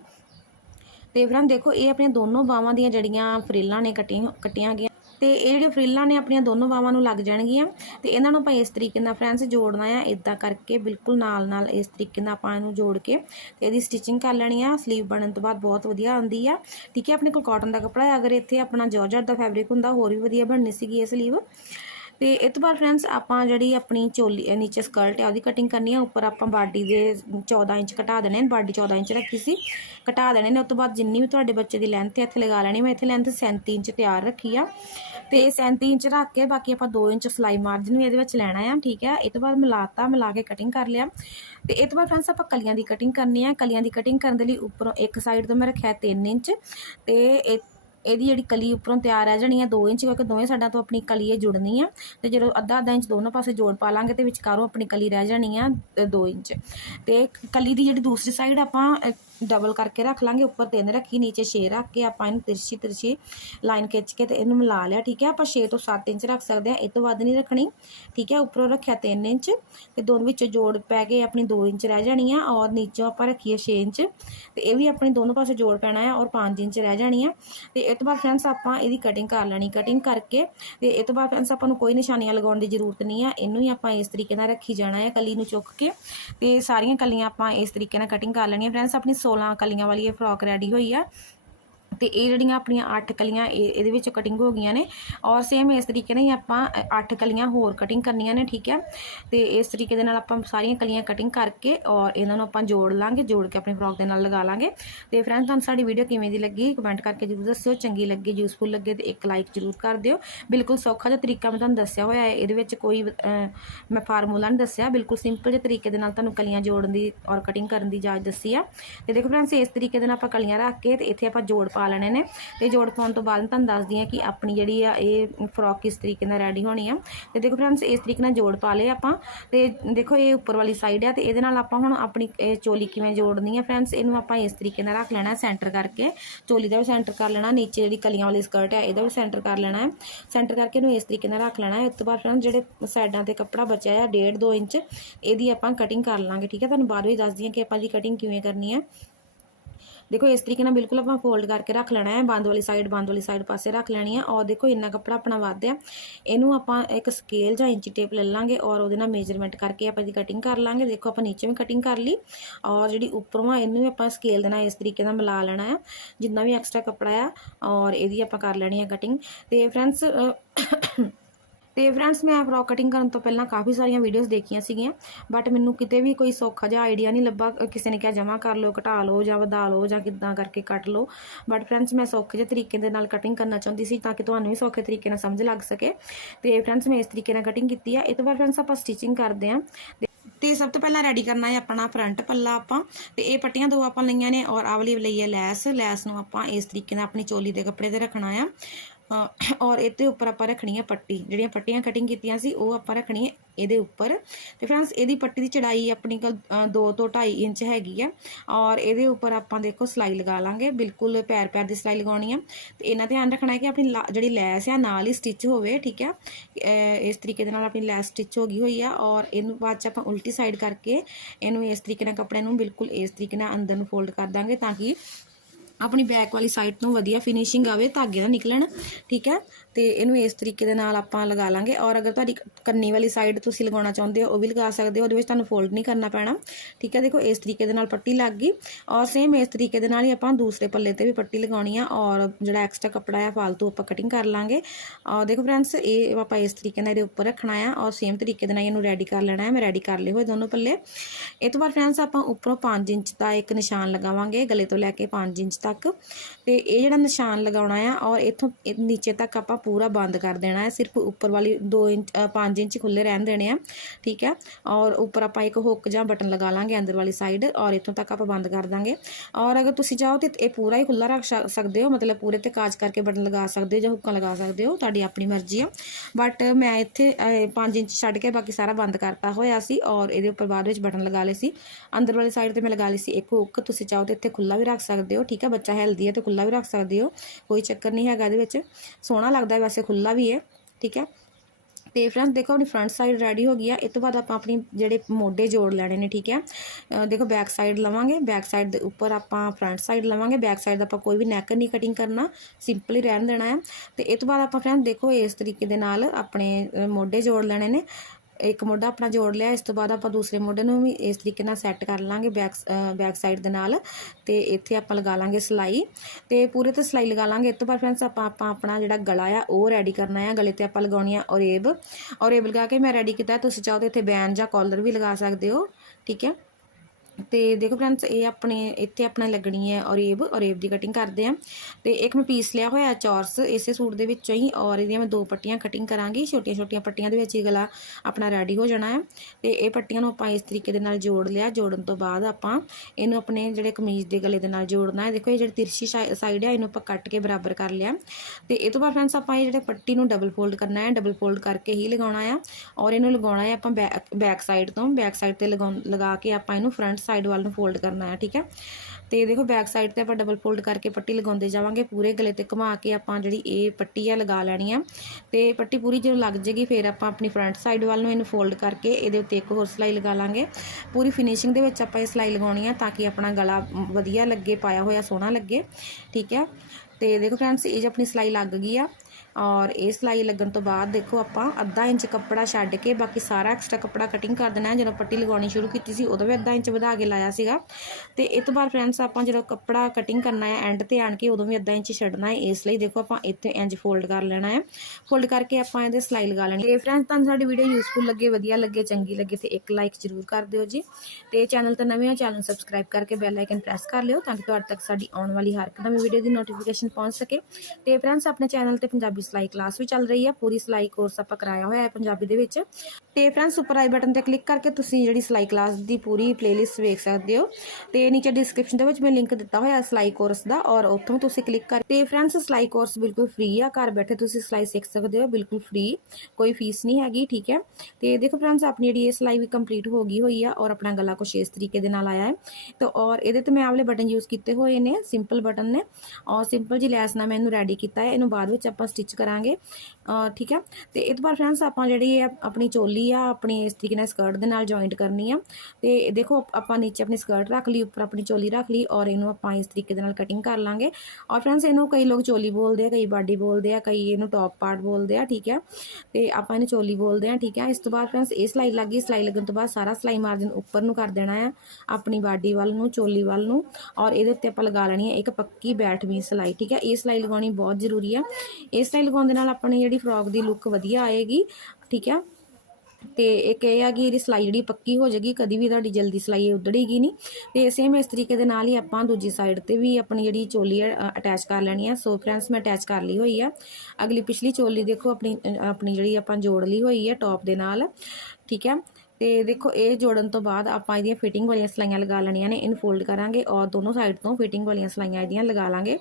ਤੇ ਫਰੈਂਡ ਦੇਖੋ, ਇਹ ਆਪਣੀਆਂ ਦੋਨੋਂ ਬਾਹਾਂ ਦੀਆਂ ਜੜੀਆਂ ਫਰੇਲਾਂ ਨੇ ਕੱਟੀਆਂ ਕੱਟੀਆਂ ਗਈਆਂ। ਤੇ ਇਹ ਜਿਹੜੀਆਂ ਫਰਿੱਲਾਂ ਨੇ ਆਪਣੀਆਂ ਦੋਨੋਂ ਬਾਹਾਂ ਨੂੰ ਲੱਗ ਜਾਣਗੀਆਂ ਤੇ ਇਹਨਾਂ ਨੂੰ ਆਪਾਂ ਇਸ ਤਰੀਕੇ ਨਾਲ ਫਰੈਂਡਸ ਜੋੜਨਾ ਆ ਇਦਾਂ ਕਰਕੇ ਬਿਲਕੁਲ ਨਾਲ ਨਾਲ ਇਸ ਤਰੀਕੇ ਨਾਲ ਆਪਾਂ ਇਹਨੂੰ ਜੋੜ ਕੇ ਤੇ ਇਹਦੀ ਸਟਿਚਿੰਗ ਕਰ ਲੈਣੀ ਆ ਸਲੀਵ ਬਣਨ ਤੋਂ ਬਾਅਦ ਬਹੁਤ ਵਧੀਆ ਆਉਂਦੀ ਆ। ਠੀਕ ਹੈ, ਆਪਣੇ ਕੋਲ ਕਾਟਨ ਦਾ ਕੱਪੜਾ ਹੈ ਅਗਰ ਇੱਥੇ ਆਪਣਾ ਜਾਰਜਟ ਦਾ ਫੈਬਰਿਕ ਹੁੰਦਾ, ਹੋਰ ਵੀ ਵਧੀਆ ਬਣਨੀ ਸੀਗੀ ਇਹ ਸਲੀਵ ਤੇ ਇਹ ਤੋਂ ਬਾਅਦ ਫਰੈਂਡਸ ਆਪਾਂ ਜਿਹੜੀ ਆਪਣੀ ਚੋਲੀ ਨੀਚੇ ਸਕਰਟ ਹੈ ਉਹਦੀ ਕਟਿੰਗ ਕਰਨੀ ਹੈ ਉੱਪਰ ਆਪਾਂ ਬਾਡੀ ਦੇ 14 ਇੰਚ ਘਟਾ ਦੇਣੇ ਨੇ ਬਾਡੀ 14 ਇੰਚ ਰੱਖੀ ਸੀ, ਘਟਾ ਦੇਣੇ ਨੇ ਉਸ ਤੋਂ ਬਾਅਦ ਜਿੰਨੀ ਵੀ ਤੁਹਾਡੇ ਬੱਚੇ ਦੀ ਲੈਂਥ ਹੈ ਇੱਥੇ ਲਗਾ ਲੈਣੀ, ਮੈਂ ਇੱਥੇ ਲੈਂਥ 37 ਇੰਚ ਤਿਆਰ ਰੱਖੀ ਆ, ਤੇ 37 ਇੰਚ ਰੱਖ ਕੇ ਬਾਕੀ ਆਪਾਂ 2 ਇੰਚ ਸਲਾਈ ਮਾਰਜਨ ਵੀ ਇਹਦੇ ਵਿੱਚ ਲੈਣਾ ਆ, ਠੀਕ ਹੈ ਇਹ ਤੋਂ ਬਾਅਦ ਮਿਲਾਤਾ, ਮਿਲਾ ਕੇ ਕਟਿੰਗ ਕਰ ਲਿਆ, ਤੇ ਇਹ ਤੋਂ ਬਾਅਦ ਫਰੈਂਡਸ ਆਪਾਂ ਕਲੀਆਂ ਦੀ ਕਟਿੰਗ ਕਰਨੀ ਆ, ਕਲੀਆਂ ਦੀ ਕਟਿੰਗ ਕਰਨ ਦੇ ਲਈ ਉੱਪਰੋਂ ਇੱਕ ਸਾਈਡ ਤੋਂ ਮੈਂ ਰੱਖਿਆ 3 ਇੰਚ, ਤੇ ਇਹ ਇਹਦੀ ਜਿਹੜੀ ਕਲੀ ਉੱਪਰੋਂ ਤਿਆਰ ਰਹਿ ਜਾਣੀ ਆ 2 ਇੰਚ, ਕਿਉਂਕਿ ਦੋਵੇਂ ਸਾਈਡਾਂ ਤੋਂ ਆਪਣੀ ਕਲੀ ਇਹ ਜੁੜਨੀ ਆ। ਤੇ ਜਦੋਂ ਅੱਧਾ ਅੱਧਾ ਇੰਚ ਦੋਨੋਂ ਪਾਸੇ ਜੋੜ ਪਾ ਲਾਂਗੇ ਤੇ ਵਿਚਕਾਰੋਂ ਆਪਣੀ ਕਲੀ ਰਹਿ ਜਾਣੀ ਆ 2 ਇੰਚ। ਤੇ ਕਲੀ ਦੀ ਜਿਹੜੀ ਦੂਸਰੀ ਸਾਈਡ ਆਪਾਂ ਡਬਲ ਕਰਕੇ ਰੱਖ ਲਾਂਗੇ, ਉੱਪਰ ਤਿੰਨ ਰੱਖੀ, ਨੀਚੇ 6 ਰੱਖ ਕੇ ਆਪਾਂ ਇਹਨੂੰ ਤਿਰਛੀ ਤਿਰਛੀ ਲਾਈਨ ਖਿੱਚ ਕੇ ਤੇ ਇਹਨੂੰ ਮਿਲਾ ਲਿਆ, ਠੀਕ ਹੈ ਆਪਾਂ 6 ਤੋਂ 7 ਇੰਚ ਰੱਖ ਸਕਦੇ ਆ, ਇਹ ਤੋਂ ਵੱਧ ਨਹੀਂ ਰੱਖਣੀ, ਠੀਕ ਹੈ ਉੱਪਰੋਂ ਰੱਖਿਆ 3 ਇੰਚ, ਤੇ ਦੋਨੋਂ ਵਿੱਚੋਂ ਜੋੜ ਪੈ ਕੇ ਆਪਣੀ 2 ਇੰਚ ਰਹਿ ਜਾਣੀ ਆ, ਔਰ ਨੀਚੋਂ ਆਪਾਂ ਰੱਖੀਏ 6 ਇੰਚ, ਤੇ ਇਹ ਵੀ ਆਪਣੀ ਦੋਨੋਂ ਪਾਸੇ ਜੋੜ ਪੈਣਾ ਹੈ ਔਰ 5 ਇੰਚ ਰਹਿ ਜਾਣੀ ਆ। ਤੇ ਇਹ ਤੋਂ ਬਾਅਦ ਫਰੈਂਡਸ ਆਪਾਂ ਇਹਦੀ ਕਟਿੰਗ ਕਰ ਲੈਣੀ ਕਟਿੰਗ ਕਰਕੇ ਤੇ ਇਹ ਤੋਂ ਬਾਅਦ ਫਰੈਂਡਸ ਆਪਾਂ ਨੂੰ ਕੋਈ ਨਿਸ਼ਾਨੀਆਂ ਲਗਾਉਣ ਦੀ ਜ਼ਰੂਰਤ ਨਹੀਂ ਆ। ਇਹਨੂੰ ਹੀ ਆਪਾਂ ਇਸ ਤਰੀਕੇ ਨਾਲ ਰੱਖੀ ਜਾਣਾ ਹੈ ਕਲੀ ਨੂੰ ਚੁੱਕ ਕੇ। ਤੇ ਸਾਰੀਆਂ ਕਲੀਆਂ ਆਪਾਂ ਇਸ ਤਰੀਕੇ ਨਾਲ ਕਟਿੰਗ ਕਰ ਲੈਣੀਆਂ। ਫਰੈਂਡਸ ਆਪਣੀ 16 ਕਲੀਆਂ ਵਾਲੀ ਇਹ ਫਰੋਕ ਰੈਡੀ ਹੋਈ ਆ। ਤੇ ਇਹ ਜਿਹੜੀਆਂ ਆਪਣੀਆਂ 8 ਕਲੀਆਂ, ਇਹ ਇਹਦੇ ਵਿੱਚ ਕਟਿੰਗ ਹੋ ਗਈਆਂ ਨੇ। ਔਰ ਸੇਮ ਇਸ ਤਰੀਕੇ ਨਾਲ ਹੀ ਆਪਾਂ 8 ਕਲੀਆਂ ਹੋਰ ਕਟਿੰਗ ਕਰਨੀਆਂ ਨੇ, ਠੀਕ ਹੈ? ਤੇ ਇਸ ਤਰੀਕੇ ਦੇ ਨਾਲ ਆਪਾਂ ਸਾਰੀਆਂ ਕਲੀਆਂ ਕਟਿੰਗ ਕਰਕੇ ਔਰ ਇਹਨਾਂ ਨੂੰ ਆਪਾਂ ਜੋੜ ਲਾਂਗੇ, ਜੋੜ ਕੇ ਆਪਣੀ ਫਰੋਕ ਦੇ ਨਾਲ ਲਗਾ ਲਾਂਗੇ। ਤੇ ਫਰੈਂਡਸ ਤੁਹਾਨੂੰ ਸਾਡੀ ਵੀਡੀਓ ਕਿਵੇਂ ਦੀ ਲੱਗੀ ਕਮੈਂਟ ਕਰਕੇ ਜਰੂਰ ਦੱਸਿਓ। ਚੰਗੀ ਲੱਗੇ ਯੂਸਫੁਲ ਲੱਗੇ ਤੇ ਇੱਕ ਲਾਈਕ ਜਰੂਰ ਕਰ ਦਿਓ। ਬਿਲਕੁਲ ਸੌਖਾ ਜਿਹਾ ਤਰੀਕਾ ਮੈਂ ਤੁਹਾਨੂੰ ਦੱਸਿਆ ਹੋਇਆ ਹੈ। ਇਹਦੇ ਵਿੱਚ ਕੋਈ ਮੈਂ ਫਾਰਮੂਲਾ ਨਹੀਂ ਦੱਸਿਆ। ਬਿਲਕੁਲ ਸਿੰਪਲ ਜਿਹੇ ਤਰੀਕੇ ਦੇ ਨਾਲ ਤੁਹਾਨੂੰ ਕਲੀਆਂ ਜੋੜਨ ਦੀ ਔਰ ਕਟਿੰਗ ਕਰਨ ਦੀ ਜਾਚ ਦੱਸੀ ਆ। ਤੇ ਦੇਖੋ ਫਰੈਂਡਸ ਇਸ ਤਰੀਕੇ ਦੇ ਨਾਲ ਆਪਾਂ ਕਲੀਆਂ ਰੱਖ ਕੇ ਤੇ ਇੱਥੇ ਆਪਾਂ ਜੋੜ ਪਾ ਲੈਣੇ ਨੇ। ਤੇ ਜੋੜ ਪਾਉਣ ਤੋਂ ਬਾਅਦ ਤੁਹਾਨੂੰ ਦੱਸਦੀ ਆ ਕਿ ਆਪਣੀ ਜਿਹੜੀ ਆ ਇਹ ਫਰੋਕ ਕਿਸ ਤਰੀਕੇ ਨਾਲ ਰੈਡੀ ਹੋਣੀ ਆ। ਤੇ ਦੇਖੋ ਫਰੈਂਡਸ ਇਸ ਤਰੀਕੇ ਨਾਲ ਜੋੜ ਪਾ ਲਏ ਆਪਾਂ। ਤੇ ਦੇਖੋ ਇਹ ਉੱਪਰ ਵਾਲੀ ਸਾਈਡ ਆ ਤੇ ਇਹਦੇ ਨਾਲ ਆਪਾਂ ਹੁਣ ਆਪਣੀ ਇਹ ਚੋਲੀ ਕਿਵੇਂ ਜੋੜਨੀ ਆ ਫਰੈਂਡਸ ਇਹਨੂੰ ਆਪਾਂ ਇਸ ਤਰੀਕੇ ਨਾਲ ਰੱਖ ਲੈਣਾ ਸੈਂਟਰ ਕਰਕੇ। ਚੋਲੀ ਦਾ ਵੀ ਸੈਂਟਰ ਕਰ ਲੈਣਾ, ਨੀਚੇ ਜਿਹੜੀ ਕਲੀਆਂ ਵਾਲੀ ਸਕਰਟ ਆ, ਇਹਦਾ ਵੀ ਸੈਂਟਰ ਕਰ ਲੈਣਾ। ਹੈ ਸੈਂਟਰ ਕਰਕੇ ਇਹਨੂੰ ਇਸ ਤਰੀਕੇ ਨਾਲ ਰੱਖ ਲੈਣਾ। ਹੈ ਉਸ ਤੋਂ ਬਾਅਦ ਫਰੈਂਡਸ ਜਿਹੜੇ ਸਾਈਡਾਂ ਤੇ ਕੱਪੜਾ ਬਚਿਆ ਆ 1.5 2 ਇੰਚ, ਇਹਦੀ ਆਪਾਂ ਕਟਿੰਗ ਕਰ ਲਾਂਗੇ, ਠੀਕ ਹੈ ਤੁਹਾਨੂੰ ਬਾਅਦ ਵਿੱਚ ਦੱਸਦੀ ਹਾਂ ਕਿ ਆਪਾਂ ਦੀ ਕਟਿੰਗ ਕਿਵੇਂ ਕਰਨੀ ਹੈ ਦੇਖੋ, ਇਸ ਤਰੀਕੇ ਨਾਲ ਬਿਲਕੁਲ ਆਪਾਂ ਫੋਲਡ ਕਰਕੇ ਰੱਖ ਲੈਣਾ ਹੈ। ਬੰਦ ਵਾਲੀ ਸਾਈਡ ਬੰਦ ਵਾਲੀ ਸਾਈਡ ਪਾਸੇ ਰੱਖ ਲੈਣੀ ਹੈ। ਔਰ ਦੇਖੋ, ਇੰਨਾ ਕੱਪੜਾ ਆਪਣਾ ਵੱਧ ਆ ਇਹਨੂੰ ਆਪਾਂ ਇੱਕ ਸਕੇਲ ਜਾਂ ਇੰਚੀ ਟੇਪ ਲੈ ਲਾਂਗੇ ਔਰ ਉਹਦੇ ਨਾਲ ਮੇਜਰਮੈਂਟ ਕਰਕੇ ਆਪਾਂ ਇਹਦੀ ਕਟਿੰਗ ਕਰ ਲਾਂਗੇ। ਦੇਖੋ, ਆਪਾਂ ਨੀਚੇ ਵੀ ਕਟਿੰਗ ਕਰ ਲਈ ਔਰ ਜਿਹੜੀ ਉੱਪਰੋਂ ਆ, ਇਹਨੂੰ ਵੀ ਆਪਾਂ ਸਕੇਲ ਦੇ ਨਾਲ ਇਸ ਤਰੀਕੇ ਨਾਲ ਮਿਲਾ ਲੈਣਾ ਹੈ। ਜਿੰਨਾ ਵੀ ਐਕਸਟਰਾ ਕੱਪੜਾ ਆ ਔਰ ਇਹਦੀ ਆਪਾਂ ਕਰ ਲੈਣੀ ਹੈ ਕਟਿੰਗ ਤੇ ਫਰੈਂਡਸ ਤੇ ਫਰੈਂਡਸ ਮੈਂ ਫਰੋਕ ਕਟਿੰਗ ਕਰਨ ਤੋਂ ਪਹਿਲਾਂ ਕਾਫੀ ਸਾਰੀਆਂ ਵੀਡੀਓਜ਼ ਦੇਖੀਆਂ ਸੀਗੀਆਂ ਬਟ ਮੈਨੂੰ ਕਿਤੇ ਵੀ ਕੋਈ ਸੌਖਾ ਜਿਹਾ ਆਈਡੀਆ ਨਹੀਂ ਲੱਭਾ ਅ, ਕਿਸੇ ਨੇ ਕਿਹਾ ਜਮਾ ਕਰ ਲਓ ਘਟਾ ਲਓ ਜਾਂ ਵਧਾ ਲਓ ਜਾਂ ਕਿੱਦਾਂ ਕਰਕੇ ਕੱਟ ਲਓ। ਬਟ ਫਰੈਂਡਸ ਮੈਂ ਸੌਖੇ ਜਿਹੇ ਤਰੀਕੇ ਦੇ ਨਾਲ ਕਟਿੰਗ ਕਰਨਾ ਚਾਹੁੰਦੀ ਸੀ ਤਾਂ ਕਿ ਤੁਹਾਨੂੰ ਵੀ ਸੌਖੇ ਤਰੀਕੇ ਨਾਲ ਸਮਝ ਲੱਗ ਸਕੇ। ਤੇ ਫਰੈਂਡਸ ਮੈਂ ਇਸ ਤਰੀਕੇ ਨਾਲ ਕਟਿੰਗ ਕੀਤੀ ਆ। ਇਹ ਤੋਂ ਬਾਅਦ ਫਰੈਂਡਸ ਆਪਾਂ ਸਟਿਚਿੰਗ ਕਰਦੇ ਆਂ ਤੇ ਸਭ ਤੋਂ ਪਹਿਲਾਂ ਰੈਡੀ ਕਰਨਾ ਹੈ ਆਪਣਾ ਫਰੰਟ ਪੱਲਾ ਆਪਾਂ। ਤੇ ਇਹ ਪੱਟੀਆਂ ਦੋ ਆਪਾਂ ਲਈਆਂ ਨੇ ਔਰ ਆਹ ਵਾਲੀ ਲਈ ਹੈ ਲੈਸ। ਲੈਸ ਨੂੰ ਆਪਾਂ ਇਸ ਤਰੀਕੇ ਨਾਲ ਆਪਣੀ ਚੋਲੀ ਦੇ ਕੱਪੜੇ ਤੇ ਰੱਖਣਾ ਆ। ਅ, ਔਰ ਇਹਦੇ ਉੱਪਰ ਆਪਾਂ ਰੱਖਣੀ ਹੈ ਪੱਟੀ, ਜਿਹੜੀਆਂ ਪੱਟੀਆਂ ਕਟਿੰਗ ਕੀਤੀਆਂ ਸੀ, ਉਹ ਆਪਾਂ ਰੱਖਣੀ ਹੈ ਇਹਦੇ ਉੱਪਰ। ਤੇ ਫਰੈਂਡਸ ਇਹਦੀ ਪੱਟੀ ਦੀ ਚੜਾਈ ਆਪਣੀ ਕੋਲ 2 ਤੋਂ 2.5 ਇੰਚ ਹੈਗੀ ਆ ਔਰ ਇਹਦੇ ਉੱਪਰ ਆਪਾਂ ਦੇਖੋ ਸਲਾਈ ਲਗਾ ਲਾਂਗੇ, ਬਿਲਕੁਲ ਪੈਰ ਪੈਰ ਦੀ ਸਲਾਈ ਲਗਾਉਣੀ ਆ ਤੇ ਇਹਨਾਂ ਧਿਆਨ ਰੱਖਣਾ ਹੈ ਕਿ ਆਪਣੀ ਲਾ- ਜਿਹੜੀ ਲੈਸ ਆ ਨਾਲ ਹੀ ਸਟਿਚ ਹੋਵੇ, ਠੀਕ ਆ ਇਸ ਤਰੀਕੇ ਦੇ ਨਾਲ ਆਪਣੀ ਲੈਸ ਸਟਿਚ ਹੋ ਗਈ ਹੋਈ ਆ, ਔਰ ਇਹਨੂੰ ਬਾਅਦ ਚ ਆਪਾਂ ਉਲਟੀ ਸਾਈਡ ਕਰਕੇ ਇਹਨੂੰ ਇਸ ਤਰੀਕੇ ਨਾਲ ਕੱਪੜੇ ਨੂੰ ਬਿਲਕੁਲ ਇਸ ਤਰੀਕੇ ਨਾਲ ਅੰਦਰ ਨੂੰ ਫੋਲਡ ਕਰ ਦਾਂਗੇ, ਤਾਂ ਕਿ ਆਪਣੀ ਬੈਕ ਵਾਲੀ ਸਾਈਡ ਤੋਂ ਵਧੀਆ ਫਿਨਿਸ਼ਿੰਗ ਆਵੇ ਧਾਗੇ ਨਾ ਨਿਕਲਣ ਠੀਕ ਹੈ? ਤੇ ਇਹਨੂੰ ਇਸ ਤਰੀਕੇ ਦੇ ਨਾਲ ਆਪਾਂ ਲਗਾ ਲਾਂਗੇ ਔਰ ਅਗਰ ਤੁਹਾਡੀ ਕੰਨੀ ਵਾਲੀ ਸਾਈਡ ਤੁਸੀਂ ਲਗਾਉਣਾ ਚਾਹੁੰਦੇ ਹੋ, ਉਹ ਵੀ ਲਗਾ ਸਕਦੇ ਹੋ, ਉਹਦੇ ਵਿੱਚ ਤੁਹਾਨੂੰ ਫੋਲਡ ਨਹੀਂ ਕਰਨਾ ਪੈਣਾ। ਠੀਕ ਹੈ, ਦੇਖੋ ਇਸ ਤਰੀਕੇ ਦੇ ਨਾਲ ਪੱਟੀ ਲੱਗ ਗਈ ਔਰ ਸੇਮ ਇਸ ਤਰੀਕੇ ਦੇ ਨਾਲ ਹੀ ਆਪਾਂ ਦੂਸਰੇ ਪੱਲੇ ਤੇ ਵੀ ਪੱਟੀ ਲਗਾਉਣੀ ਆ ਔਰ ਜਿਹੜਾ ਐਕਸਟਰਾ ਕੱਪੜਾ ਆ ਫਾਲਤੂ ਆਪਾਂ ਕਟਿੰਗ ਕਰ ਲਾਂਗੇ। ਔਰ ਦੇਖੋ ਫਰੈਂਡਸ ਇਹ ਆਪਾਂ ਇਸ ਤਰੀਕੇ ਨਾਲ ਇਹਦੇ ਉੱਪਰ ਰੱਖਣਾ ਆ ਔਰ ਸੇਮ ਤਰੀਕੇ ਦੇ ਨਾਲ ਇਹਨੂੰ ਰੈਡੀ ਕਰ ਲੈਣਾ ਹੈ ਮੈਂ ਰੈਡੀ ਕਰ ਲਏ ਹੋਏ ਦੋਨੋਂ ਪੱਲੇ। ਇਹ ਤੋਂ ਬਾਅਦ ਫਰੈਂਡਸ ਆਪਾਂ ਉੱਪਰੋਂ 5 ਇੰਚ ਦਾ ਇੱਕ ਨਿਸ਼ਾਨ ਲਗਾਵਾਂਗੇ ਗਲੇ ਤੋਂ ਲੈ ਕੇ 5 ਇੰਚ ਤੱਕ। ਤੇ ਇਹ ਜਿਹੜਾ ਨਿਸ਼ਾਨ ਲਗਾਉਣਾ ਆ ਔਰ ਇੱਥੋਂ, ਇਹ ਨੀਚੇ ਤੱਕ ਆਪਾਂ ਪੂਰਾ ਬੰਦ ਕਰ ਦੇਣਾ ਹੈ। ਸਿਰਫ ਉੱਪਰ ਵਾਲੀ 2 ਇੰਚ 5 ਇੰਚ ਖੁੱਲੇ ਰਹਿਣ ਦੇਣੇ ਆ, ਠੀਕ ਹੈ। ਔਰ ਉੱਪਰ ਆਪਾਂ ਇੱਕ ਹੁੱਕ ਜਾਂ ਬਟਨ ਲਗਾ ਲਾਂਗੇ ਅੰਦਰ ਵਾਲੀ ਸਾਈਡ ਔਰ ਇੱਥੋਂ ਤੱਕ ਆਪਾਂ ਬੰਦ ਕਰ ਦਾਂਗੇ। ਔਰ ਅਗਰ ਤੁਸੀਂ ਚਾਹੋ ਤੇ ਇਹ ਪੂਰਾ ਹੀ ਖੁੱਲਾ ਰੱਖ ਸਕਦੇ ਹੋ, ਮਤਲਬ ਪੂਰੇ ਤੇ ਕਾਜ ਕਰਕੇ ਬਟਨ ਲਗਾ ਸਕਦੇ ਹੋ ਜਾਂ ਹੁੱਕਾਂ ਲਗਾ ਸਕਦੇ ਹੋ, ਤੁਹਾਡੀ ਆਪਣੀ ਮਰਜ਼ੀ ਆ। ਬਟ ਮੈਂ ਇੱਥੇ 5 ਇੰਚ ਛੱਡ ਕੇ ਬਾਕੀ ਸਾਰਾ ਬੰਦ ਕਰਤਾ ਹੋਇਆ ਸੀ, ਔਰ ਇਹਦੇ ਉੱਪਰ ਬਾਅਦ ਵਿੱਚ ਬਟਨ ਲਗਾ ਲਏ ਸੀ। ਅੰਦਰ ਵਾਲੀ ਸਾਈਡ ਤੇ ਮੈਂ ਲਗਾ ਲਈ ਸੀ ਇੱਕ ਹੁੱਕ ਤੁਸੀਂ ਚਾਹੋ ਤੇ ਇੱਥੇ ਖੁੱਲਾ ਵੀ ਰੱਖ ਸਕਦੇ ਹੋ, ਠੀਕ ਹੈ। ਬੱਚਾ ਹੈਲਦੀ ਹੈ ਤੇ ਖੁੱਲਾ ਵੀ ਰੱਖ ਸਕਦੇ ਹੋ, ਕੋਈ ਚੱਕਰ ਨਹੀਂ ਹੈਗਾ ਇਹਦੇ ਵਿੱਚ। ਸੋਹਣਾ ਲੱਗਦਾ ਹੈ ਵੈਸੇ ਖੁੱਲਾ ਵੀ ਹੈ, ਠੀਕ ਹੈ। ਤੇ ਫਰੈਂਡਸ ਦੇਖੋ ਆਪਣੀ ਫਰੰਟ ਸਾਈਡ ਰੈਡੀ ਹੋ ਗਈ ਆ ਇਸ ਤੋਂ ਬਾਅਦ ਆਪਾਂ ਆਪਣੀ ਜਿਹੜੇ ਮੋਢੇ ਜੋੜ ਲੈਣੇ ਨੇ, ਠੀਕ ਹੈ। ਦੇਖੋ ਬੈਕ ਸਾਈਡ ਲਵਾਂਗੇ ਬੈਕ ਸਾਈਡ ਦੇ ਉੱਪਰ ਆਪਾਂ ਫਰੰਟ ਸਾਈਡ ਲਵਾਂਗੇ ਬੈਕ ਸਾਈਡ ਦਾ ਆਪਾਂ ਕੋਈ ਵੀ ਨੈਕ ਨਹੀਂ ਕਟਿੰਗ ਕਰਨਾ ਸਿੰਪਲ ਹੀ ਰਹਿਣ ਦੇਣਾ ਹੈ। ਤੇ ਇਸ ਤੋਂ ਬਾਅਦ ਆਪਾਂ ਫਰੈਂਡ ਦੇਖੋ ਇਸ ਤਰੀਕੇ ਦੇ ਨਾਲ ਆਪਣੇ ਮੋਢੇ ਜੋੜ ਲੈਣੇ ਨੇ। ਇੱਕ ਮੋਢਾ ਆਪਣਾ ਜੋੜ ਲਿਆ, ਇਸ ਤੋਂ ਬਾਅਦ ਆਪਾਂ ਦੂਸਰੇ ਮੋਢੇ ਨੂੰ ਵੀ ਇਸ ਤਰੀਕੇ ਨਾਲ ਸੈੱਟ ਕਰ ਲਾਂਗੇ ਬੈਕ ਬੈਕ ਸਾਈਡ ਦੇ ਨਾਲ ਤੇ ਇੱਥੇ ਆਪਾਂ ਲਗਾ ਲਾਂਗੇ ਸਲਾਈ ਤੇ ਪੂਰੇ ਤੇ ਸਲਾਈ ਲਗਾ ਲਾਂਗੇ। ਇਸ ਤੋਂ ਬਾਅਦ ਫਰੈਂਡਸ ਆਪਾਂ ਆਪਾਂ ਆਪਣਾ ਜਿਹੜਾ ਗਲਾ ਆ ਉਹ ਰੈਡੀ ਕਰਨਾ ਆ। ਗਲੇ ਤੇ ਆਪਾਂ ਲਗਾਉਣੀ ਆ ਔਰੇਬ। ਔਰੇਬ ਲਗਾ ਕੇ ਮੈਂ ਰੈਡੀ ਕੀਤਾ। ਤੁਸੀਂ ਚਾਹੋ ਤਾਂ ਇੱਥੇ ਬੈਨ ਜਾਂ ਕਾਲਰ ਵੀ ਲਗਾ ਸਕਦੇ ਹੋ। ਠੀਕ ਹੈ ਤੇ ਦੇਖੋ ਫਰੈਂਡਸ ਇਹ ਆਪਣੇ, ਇੱਥੇ ਆਪਣਾ ਲੱਗਣੀ ਹੈ ਔਰੇਬ ਔਰੇਬ ਦੀ ਕਟਿੰਗ ਕਰਦੇ ਆ ਤੇ ਇੱਕ ਮੈਂ ਪੀਸ ਲਿਆ ਹੋਇਆ ਚੌਰਸ, ਇਸੇ ਸੂਟ ਦੇ ਵਿੱਚੋਂ ਹੀ ਔਰ ਇਹਦੀਆਂ ਮੈਂ ਦੋ ਪੱਟੀਆਂ ਕਟਿੰਗ ਕਰਾਂਗੀ। ਛੋਟੀਆਂ ਛੋਟੀਆਂ ਪੱਟੀਆਂ ਦੇ ਵਿੱਚ ਹੀ ਗਲਾ ਆਪਣਾ ਰੈਡੀ ਹੋ ਜਾਣਾ ਹੈ। ਤੇ ਇਹ ਪੱਟੀਆਂ ਨੂੰ ਆਪਾਂ ਇਸ ਤਰੀਕੇ ਦੇ ਨਾਲ ਜੋੜ ਲਿਆ। ਜੋੜਨ ਤੋਂ ਬਾਅਦ ਆਪਾਂ ਇਹਨੂੰ ਆਪਣੇ ਜਿਹੜੇ ਕਮੀਜ਼ ਦੇ ਗਲੇ ਦੇ ਨਾਲ ਜੋੜਨਾ ਹੈ। ਦੇਖੋ ਇਹ ਜਿਹੜੀ ਤਿਰਛੀ ਸਾਈਡ ਹੈ ਇਹਨੂੰ ਆਪਾਂ ਕੱਟ ਕੇ ਬਰਾਬਰ ਕਰ ਲਿਆ। ਤੇ ਇਹ ਤੋਂ ਬਾਅਦ ਫਰੈਂਡਸ ਆਪਾਂ ਇਹ ਜਿਹੜੇ ਪੱਟੀ ਨੂੰ ਡਬਲ ਫੋਲਡ ਕਰਨਾ ਹੈ ਡਬਲ ਫੋਲਡ ਕਰਕੇ ਹੀ ਲਗਾਉਣਾ ਆ। ਔਰ ਇਹਨੂੰ ਲਗਾਉਣਾ ਹੈ ਆਪਾਂ ਬੈਕ ਸਾਈਡ ਤੋਂ। ਬੈਕ ਸਾਈਡ ਤੇ ਲਗਾਉਣ, ਲਗਾ ਕੇ ਆਪਾਂ ਇਹਨੂੰ ਫਰੰਟ ਸਾਈਡ ਵੱਲ ਨੂੰ ਫੋਲਡ ਕਰਨਾ ਹੈ, ਠੀਕ ਹੈ? ਤੇ ਦੇਖੋ ਬੈਕ ਸਾਈਡ ਤੇ ਆਪਾਂ ਡਬਲ ਫੋਲਡ ਕਰਕੇ ਪੱਟੀ ਲਗਾਉਂਦੇ ਜਾਵਾਂਗੇ, ਪੂਰੇ ਗਲੇ ਤੇ ਘੁਮਾ ਕੇ ਆਪਾਂ ਜਿਹੜੀ ਇਹ ਪੱਟੀ ਆ ਲਗਾ ਲੈਣੀ ਆ ਤੇ ਪੱਟੀ ਪੂਰੀ ਜਦੋਂ ਲੱਗ ਜੇਗੀ ਫਿਰ ਆਪਾਂ ਆਪਣੀ ਫਰੰਟ ਸਾਈਡ ਵੱਲ ਨੂੰ ਇਹਨੂੰ ਫੋਲਡ ਕਰਕੇ ਇਹਦੇ ਉੱਤੇ ਇੱਕ ਹੋਰ ਸਲਾਈ ਲਗਾ ਲਾਂਗੇ। ਪੂਰੀ ਫਿਨਿਸ਼ਿੰਗ ਦੇ ਵਿੱਚ ਆਪਾਂ ਇਹ ਸਲਾਈ ਲਗਾਉਣੀ ਆ ਤਾਂ ਕਿ ਆਪਣਾ ਗਲਾ ਵਧੀਆ ਲੱਗੇ, ਪਾਇਆ ਹੋਇਆ, ਸੋਹਣਾ ਲੱਗੇ, ਠੀਕ ਹੈ? ਤੇ ਦੇਖੋ ਫਰੈਂਡਸ ਇਹ ਜੋ ਆਪਣੀ ਸਲਾਈ ਲੱਗ ਗਈ ਆ ਔਰ ਇਹ ਸਲਾਈ ਲੱਗਣ ਤੋਂ ਬਾਅਦ ਦੇਖੋ ਆਪਾਂ ਅੱਧਾ ਇੰਚ ਕੱਪੜਾ ਛੱਡ ਕੇ ਬਾਕੀ ਸਾਰਾ ਐਕਸਟਰਾ ਕੱਪੜਾ ਕਟਿੰਗ ਕਰ ਦੇਣਾ ਹੈ। ਜਦੋਂ ਪੱਟੀ ਲਗਾਉਣੀ ਸ਼ੁਰੂ ਕੀਤੀ ਸੀ, ਉਦੋਂ ਵੀ ਅੱਧਾ ਇੰਚ ਵਧਾ ਕੇ ਲਾਇਆ ਸੀਗਾ। ਤੇ ਇਹ ਤੋਂ ਬਾਅਦ ਫਰੈਂਡਸ ਆਪਾਂ ਜਦੋਂ ਕੱਪੜਾ ਕਟਿੰਗ ਕਰਨਾ ਹੈ ਐਂਡ ਤੇ ਆਣ ਕੇ ਉਦੋਂ ਵੀ ਅੱਧਾ ਇੰਚ ਛੱਡਣਾ ਹੈ। ਇਸ ਲਈ ਦੇਖੋ ਆਪਾਂ ਇੱਥੇ ਇੰਜ ਫੋਲਡ ਕਰ ਲੈਣਾ ਹੈ। ਫੋਲਡ ਕਰਕੇ ਆਪਾਂ ਇਹਦੇ ਸਲਾਈ ਲਗਾ ਲੈਣੀ ਤੇ ਫਰੈਂਡਸ ਤੁਹਾਨੂੰ ਸਾਡੀ ਵੀਡੀਓ ਯੂਸਫੁਲ ਲੱਗੇ, ਵਧੀਆ ਲੱਗੇ, ਚੰਗੀ ਲੱਗੇ ਤੇ ਇੱਕ ਲਾਈਕ ਜ਼ਰੂਰ ਕਰ ਦਿਓ ਜੀ। ਤੇ ਚੈਨਲ ਤੇ ਨਵੇਂ ਹੋ ਚੈਨਲ ਸਬਸਕ੍ਰਾਈਬ ਕਰਕੇ ਬੈਲ ਆਈਕਨ ਪ੍ਰੈਸ ਕਰ ਲਿਓ ਤਾਂ ਕਿ ਤੁਹਾਡੇ ਤੱਕ ਸਾਡੀ ਆਉਣ ਵਾਲੀ ਹਰ ਇੱਕ ਨਵੀਂ ਵੀਡੀਓ ਦੀ ਨੋਟੀਫਿਕੇਸ਼ਨ ਪਹੁੰਚ ਸਕੇ। ਤੇ ਫਰੈਂਡਸ ਆਪਣੇ ਚੈਨਲ ਤੇ ਪੰਜਾਬੀ ਸਿਲਾਈ ਕਲਾਸ ਵੀ ਚੱਲ ਰਹੀ ਹੈ ਪੂਰੀ ਸਿਲਾਈ ਕੋਰਸ ਆਪਾਂ ਕਰਾਇਆ ਹੋਇਆ ਹੈ ਪੰਜਾਬੀ ਦੇ ਵਿੱਚ। ਤੇ ਫਰੈਂਡਸ ਉੱਪਰ ਆਈ ਬਟਨ ਤੇ ਕਲਿੱਕ ਕਰਕੇ ਤੁਸੀਂ ਜਿਹੜੀ ਸਿਲਾਈ ਕਲਾਸ ਦੀ ਪੂਰੀ ਪਲੇਲਿਸਟ ਵੇਖ ਸਕਦੇ ਹੋ। ਤੇ ਨੀਚੇ ਡਿਸਕ੍ਰਿਪਸ਼ਨ ਦੇ ਵਿੱਚ ਮੈਂ ਲਿੰਕ ਦਿੱਤਾ ਹੋਇਆ ਸਿਲਾਈ ਕੋਰਸ ਦਾ ਔਰ ਉੱਥੋਂ ਤੁਸੀਂ ਕਲਿੱਕ ਕਰ ਤੇ ਫਰੈਂਡਸ ਸਿਲਾਈ ਕੋਰਸ ਬਿਲਕੁਲ ਫ੍ਰੀ ਆ। ਘਰ ਬੈਠੇ ਤੁਸੀਂ ਸਿਲਾਈ ਸਿੱਖ ਸਕਦੇ ਹੋ, ਬਿਲਕੁਲ ਫ੍ਰੀ ਕੋਈ ਫੀਸ ਨਹੀਂ ਹੈਗੀ, ਠੀਕ ਹੈ। ਤੇ ਦੇਖੋ ਫਰੈਂਡਸ ਆਪਣੀ ਜਿਹੜੀ ਇਹ ਸਿਲਾਈ ਵੀ ਕੰਪਲੀਟ ਹੋ ਗਈ ਹੋਈ ਆ ਔਰ ਆਪਣਾ ਗਲਾ ਕੁਛ ਇਸ ਤਰੀਕੇ ਦੇ ਨਾਲ ਆਇਆ ਹੈ। ਤੇ ਔਰ ਇਹਦੇ ਤੇ ਮੈਂ ਆਵਲੇ ਬਟਨ ਯੂਜ਼ ਕੀਤੇ ਹੋਏ ਨੇ ਸਿੰਪਲ ਬਟਨ ਨੇ। ਔਰ ਸਿੰਪਲ ਜੀ ਲੈਸ ਨਾਲ ਮੈਂ ਇਹਨੂੰ ਰੈਡੀ ਕੀਤਾ ਹੈ। ਇਹਨੂੰ ਬਾਅਦ ਵਿੱਚ ਆਪਾਂ ਸਟਿਚ ਕਰਾਂਗੇ। ਠੀਕ ਹੈ ਤੇ ਇਹ ਤੋਂ ਬਾਅਦ ਫਰੈਂਡਸ ਆਪਾਂ ਜਿਹੜੀ ਹੈ ਆਪਣੀ ਚੋਲੀ ਆ, ਆਪਣੀ ਇਸ ਤਰੀਕੇ ਨਾਲ ਸਕਰਟ ਦੇ ਨਾਲ ਜੁਆਇੰਟ ਕਰਨੀ ਆ। ਤੇ ਦੇਖੋ, ਆਪਾਂ ਨੀਚੇ ਆਪਣੀ ਸਕਰਟ ਰੱਖ ਲਈ, ਉੱਪਰ ਆਪਣੀ ਚੋਲੀ ਰੱਖ ਲਈ ਔਰ ਇਹਨੂੰ ਆਪਾਂ ਇਸ ਤਰੀਕੇ ਦੇ ਨਾਲ ਕਟਿੰਗ ਕਰ ਲਾਂਗੇ। ਔਰ ਫਰੈਂਡਸ ਇਹਨੂੰ ਕਈ ਲੋਕ ਚੋਲੀ ਬੋਲਦੇ ਆ, ਕਈ ਬਾਡੀ ਬੋਲਦੇ ਆ, ਕਈ ਇਹਨੂੰ ਟੌਪ ਪਾਰਟ ਬੋਲਦੇ ਆ, ਠੀਕ ਹੈ ਤੇ ਆਪਾਂ ਇਹਨੂੰ ਚੋਲੀ ਬੋਲਦੇ ਆ, ਠੀਕ ਹੈ ਇਸ ਤੋਂ ਬਾਅਦ ਫਰੈਂਡਸ ਇਹ ਸਲਾਈ ਲੱਗੀ ਸਲਾਈ ਲੱਗਣ ਤੋਂ ਬਾਅਦ ਸਾਰਾ ਸਲਾਈ ਮਾਰਜਨ ਉੱਪਰ ਨੂੰ ਕਰ ਦੇਣਾ ਆ, ਆਪਣੀ ਬਾਡੀ ਵੱਲ ਨੂੰ, ਚੋਲੀ ਵੱਲ ਨੂੰ। ਔਰ ਇਹਦੇ ਉੱਤੇ ਆਪਾਂ ਲਗਾ ਲੈਣੀ ਹੈ ਇੱਕ ਪੱਕੀ ਬੈਠਵੀਂ ਸਲਾਈ, ਠੀਕ ਹੈ ਇਹ ਸਲਾਈ ਲਗਾਉਣੀ ਬਹੁਤ ਜ਼ਰੂਰੀ ਆ। ਇਹ ਸਲਾਈ ਲਗਾਉਣ ਦੇ ਨਾਲ ਆਪਣੀ ਜਿਹੜੀ ਫਰੋਕ ਦੀ ਲੁੱਕ ਵਧੀਆ ਆਏਗੀ, ਠੀਕ ਹੈ ਤੇ ਇੱਕ ਇਹ ਆ ਕਿ ਇਹਦੀ ਸਿਲਾਈ ਜਿਹੜੀ ਪੱਕੀ ਹੋ ਜਾਏਗੀ, ਕਦੀ ਵੀ ਤੁਹਾਡੀ ਜਲਦੀ ਸਿਲਾਈ ਉਧੜੇਗੀ ਨਹੀਂ। ਤੇ ਸੇਮ ਇਸ ਤਰੀਕੇ ਦੇ ਨਾਲ ਹੀ ਆਪਾਂ ਦੂਜੀ ਸਾਈਡ ਤੇ ਵੀ ਆਪਣੀ ਜਿਹੜੀ ਚੋਲੀ ਅਟੈਚ ਕਰ ਲੈਣੀ ਆ। ਸੋ ਫਰੈਂਡਸ ਮੈਂ ਅਟੈਚ ਕਰ ਲਈ ਹੋਈ ਆ। ਅਗਲੀ ਪਿਛਲੀ ਚੋਲੀ ਦੇਖੋ, ਆਪਣੀ ਆਪਣੀ ਜਿਹੜੀ ਆਪਾਂ ਜੋੜ ਲਈ ਹੋਈ ਹੈ ਟੌਪ ਦੇ ਨਾਲ, ਠੀਕ ਹੈ ਤੇ ਦੇਖੋ, ਇਹ ਜੋੜਨ ਤੋਂ ਬਾਅਦ ਆਪਾਂ ਇਹਦੀਆਂ ਫਿਟਿੰਗ ਵਾਲੀਆਂ ਸਲਾਈਆਂ ਲਗਾ ਲੈਣੀਆਂ ਨੇ ਇਹਨੂੰ ਫੋਲਡ ਕਰਾਂਗੇ ਔਰ ਦੋਨੋਂ ਸਾਈਡ ਤੋਂ ਫਿਟਿੰਗ ਵਾਲੀਆਂ ਸਲਾਈਆਂ ਇਹਦੀਆਂ ਲਗਾ ਲਾਂਗੇ।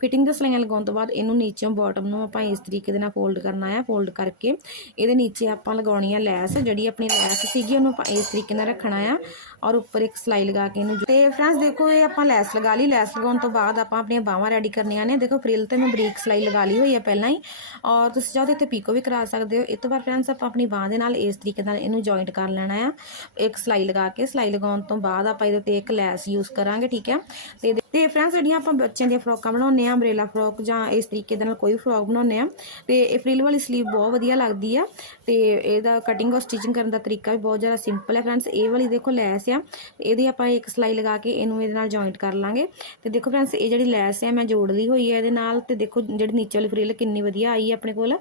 ਫਿਟਿੰਗ ਦੀਆਂ ਸਲਾਈਆਂ ਲਗਾਉਣ ਤੋਂ ਬਾਅਦ ਇਹਨੂੰ ਨੀਚੇੋਂ ਬਾਟਮ ਨੂੰ ਆਪਾਂ ਇਸ ਤਰੀਕੇ ਦੇ ਨਾਲ ਫੋਲਡ ਕਰਨਾ ਹੈ ਫੋਲਡ ਕਰਕੇ ਇਹਦੇ ਨੀਚੇ ਆਪਾਂ ਲਗਾਉਣੀ ਹੈ ਲੈਸ, ਜਿਹੜੀ ਆਪਣੀ ਲੈਸ ਸੀਗੀ ਉਹਨੂੰ ਆਪਾਂ ਇਸ ਤਰੀਕੇ ਨਾਲ ਰੱਖਣਾ ਆ ਔਰ ਉੱਪਰ ਇੱਕ ਸਲਾਈ ਲਗਾ ਕੇ ਇਹਨੂੰ ਤੇ ਫਰੈਂਡਸ ਦੇਖੋ, ਇਹ ਆਪਾਂ ਲੈਸ ਲਗਾ ਲਈ। ਲੈਸ ਲਗਾਉਣ ਤੋਂ ਬਾਅਦ ਆਪਾਂ ਆਪਣੀਆਂ ਬਾਹਾਂ ਰੈਡੀ ਕਰਨੀਆਂ ਨੇ। ਦੇਖੋ ਫ੍ਰਿਲ ਤੇ ਮੈਂ ਬਰੀਕ ਸਲਾਈ ਲਗਾ ਲਈ ਹੋਈ ਹੈ ਪਹਿਲਾਂ ਹੀ ਔਰ ਤੁਸੀਂ ਚਾਹੋ ਤੇ ਪੀਕੋ ਵੀ ਕਰਾ ਸਕਦੇ ਹੋ। ਇਹ ਤੋਂ ਬਾਅਦ ਫਰੈਂਡਸ ਆਪਾਂ ਆਪਣੀ ਬਾਹ ਦੇ ਨਾਲ ਇਸ ਤਰੀਕੇ ਨਾਲ ਇਹਨੂੰ ਜੁਆਇੰਟ ਕਰ ਲੈਣਾ ਆ। ਇੱਕ ਸਲਾਈ ਲਗਾ ਕੇ ਸਲਾਈ ਲਗਾਉਣ ਤੋਂ ਬਾਅਦ ਆਪਾਂ ਇਹਦੇ ਤੇ ਇੱਕ ਲੈਸ ਯੂਜ਼ ਕਰਾਂਗੇ, ਠੀਕ ਹੈ ਤੇ ਤੇ ਫਰੈਂਡਸ ਜਿਹੜੀਆਂ ਆਪਾਂ ਬੱਚਿਆਂ ਦੀਆਂ ਫਰੋਕਾਂ ਬਣਾਉਂਦੇ ਆ ਅੰਬ੍ਰੇਲਾ ਫਰੋਕ ਜਾਂ ਇਸ ਤਰੀਕੇ ਦੇ ਨਾਲ ਕੋਈ ਫਰੋਕ ਬਣਾਉਂਦੇ ਆ ਤੇ ਇਹ ਫ੍ਰਿਲ ਵਾਲੀ ਸਲੀਵ ਬਹੁਤ ਵਧੀਆ ਲੱਗਦੀ ਆ, ਤੇ ਇਹਦਾ ਕਟਿੰਗ ਔਰ ਸਟਿਚਿੰਗ ਕਰਨ ਦਾ ਤਰੀਕਾ ਵੀ ਬਹੁਤ ਜ਼ਿਆਦਾ ਸਿੰਪਲ ਹੈ ਫਰੈਂਡਸ ਇਹ ਵਾਲੀ ਦੇਖੋ ਲੈਸ ਆ, ਇਹਦੀ ਆਪਾਂ ਇੱਕ ਸਲਾਈ ਲਗਾ ਕੇ ਇਹਨੂੰ ਇਹਦੇ ਨਾਲ ਜੁਆਇੰਟ ਕਰ ਲਾਂਗੇ। ਤੇ ਦੇਖੋ ਫਰੈਂਡਸ ਇਹ ਜਿਹੜੀ ਲੈਸ ਆ, ਮੈਂ ਜੋੜ ਲਈ ਹੋਈ ਹੈ ਇਹਦੇ ਨਾਲ, ਤੇ ਦੇਖੋ ਜਿਹੜੀ ਨੀਚੇ ਵਾਲੀ ਫ੍ਰਿਲ ਕਿੰਨੀ ਵਧੀਆ ਆਈ ਹੈ ਆਪਣੇ ਕੋਲ।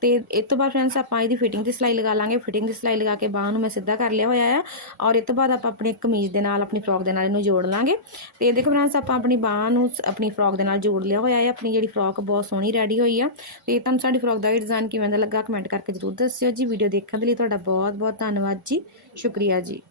ਤੇ ਇਸ ਤੋਂ ਬਾਅਦ ਫਰੈਂਡਸ ਆਪਾਂ ਇਹਦੀ ਫਿਟਿੰਗ ਦੀ ਸਲਾਈ ਲਗਾ ਲਾਂਗੇ। ਫਿਟਿੰਗ ਦੀ ਸਲਾਈ ਲਗਾ ਕੇ ਬਾਹ ਨੂੰ ਮੈਂ ਸਿੱਧਾ ਕਰ ਲਿਆ ਹੋਇਆ ਆ, ਔਰ ਇਸ ਤੋਂ ਬਾਅਦ ਆਪਾਂ ਆਪਣੀ ਕਮੀਜ਼ ਦੇ ਨਾਲ, ਆਪਣੀ ਫਰੋਕ ਦੇ ਨਾਲ ਇਹਨੂੰ ਜੋੜ ਲਾਂਗੇ। ਤੇ ਦੇਖੋ ਫਰੈਂਡਸ ਆਪਾਂ ਆਪਾਂ ਆਪਣੀ ਬਾਹ ਨੂੰ ਆਪਣੀ ਫਰੋਕ ਦੇ ਨਾਲ ਜੋੜ ਲਿਆ ਹੋਇਆ ਹੈ, ਆਪਣੀ ਜਿਹੜੀ ਫਰੋਕ ਬਹੁਤ ਸੋਹਣੀ ਰੈਡੀ ਹੋਈ ਆ। ਤੇ ਤੁਹਾਨੂੰ ਸਾਡੀ ਫਰੋਕ ਦਾ ਡਿਜ਼ਾਈਨ ਕਿਵੇਂ ਦਾ ਲੱਗਾ ਕਮੈਂਟ ਕਰਕੇ ਜਰੂਰ ਦੱਸਿਓ ਜੀ। ਵੀਡੀਓ ਦੇਖਣ ਦੇ ਲਈ ਤੁਹਾਡਾ ਬਹੁਤ ਬਹੁਤ ਧੰਨਵਾਦ ਜੀ। ਸ਼ੁਕਰੀਆ ਜੀ।